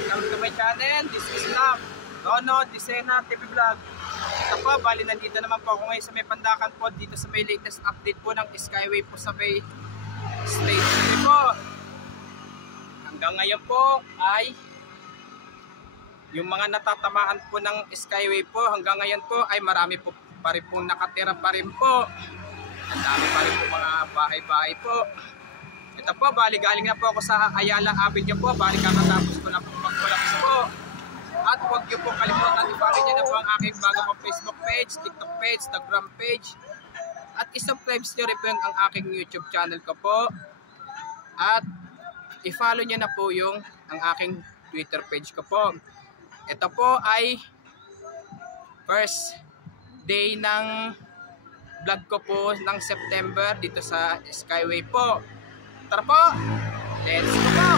Welcome to my channel. This is Nono Disena TV Vlog. Ito po, bali nandito naman po ako ngayon sa may Pandakan po, dito sa may latest update po ng Skyway po sa may station po. Hanggang ngayon po ay yung mga natatamaan po ng Skyway po, hanggang ngayon po ay marami po pa rin pong nakatira pa rin po. Ang dami pa rin po mga bahay-bahay po. Ito po, bali galing na po ako sa Ayala Avenue po, bali kakatapos ko na po magpalabas po. At huwag niyo po kalimutan, i-follow niyo na po ang aking bago po Facebook page, TikTok page, Instagram page. At i-subscribe niyo rin po ang aking YouTube channel ko po. At i-follow niyo na po yung ang aking Twitter page ko po. Ito po ay first day ng vlog ko po ng September dito sa Skyway po. Tara po! Let's go po!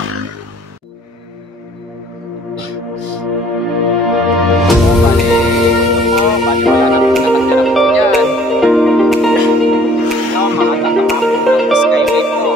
Bali wala na po nakatira po dyan. Ito, mga tatama po ng Skyway po.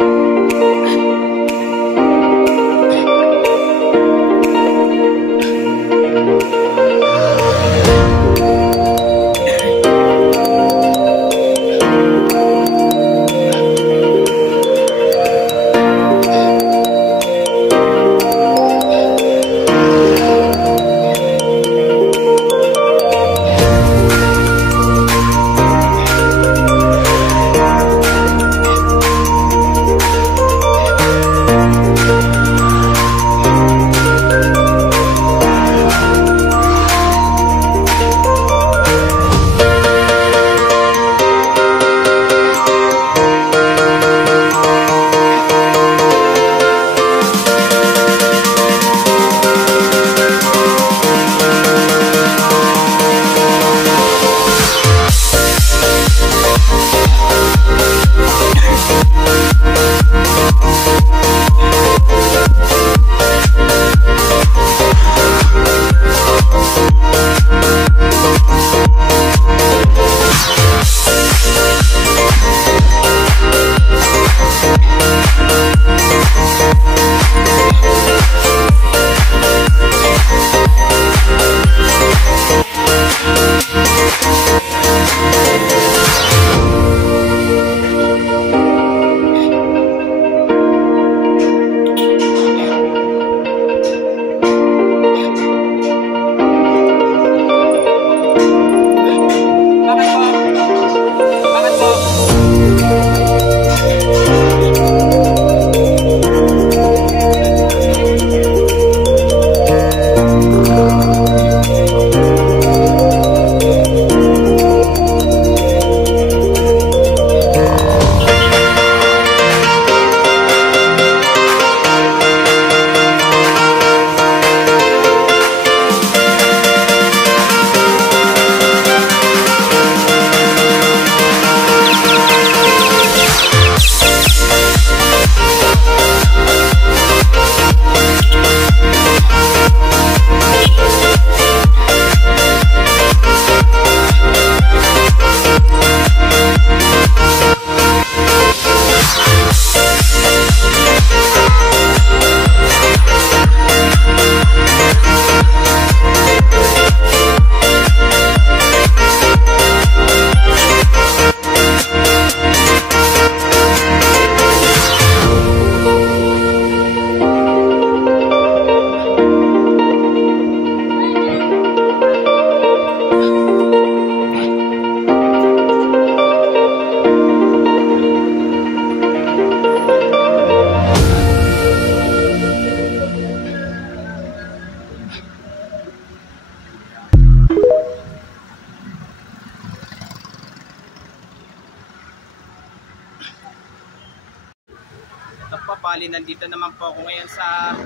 Ito po, bali nandito naman po ako ngayon sa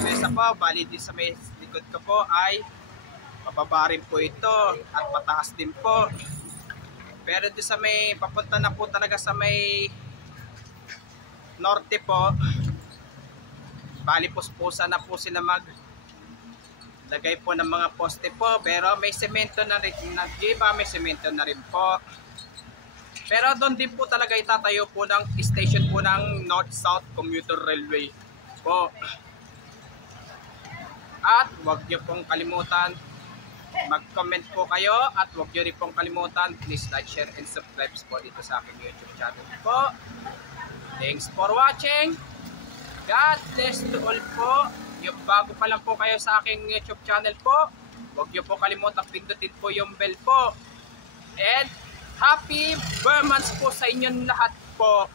mesa po. Bali din sa may likod ko po ay pababa rin po ito at pataas din po. Pero din sa may papunta na po talaga sa may norte po, bali puspusa na po sila maglagay po ng mga poste po. Pero may semento na rin, may semento na rin po. Pero doon din po talaga itatayo po ng station po ng North-South Commuter Railway po. At huwag nyo pong kalimutan mag-comment po kayo at huwag nyo rin pong kalimutan please like, share, and subscribe po dito sa aking YouTube channel po. Thanks for watching. God bless to all po. Yung bago pa lang po kayo sa aking YouTube channel po, huwag nyo po kalimutan pindutin po yung bell po. And happy Burmans po sa inyong lahat po.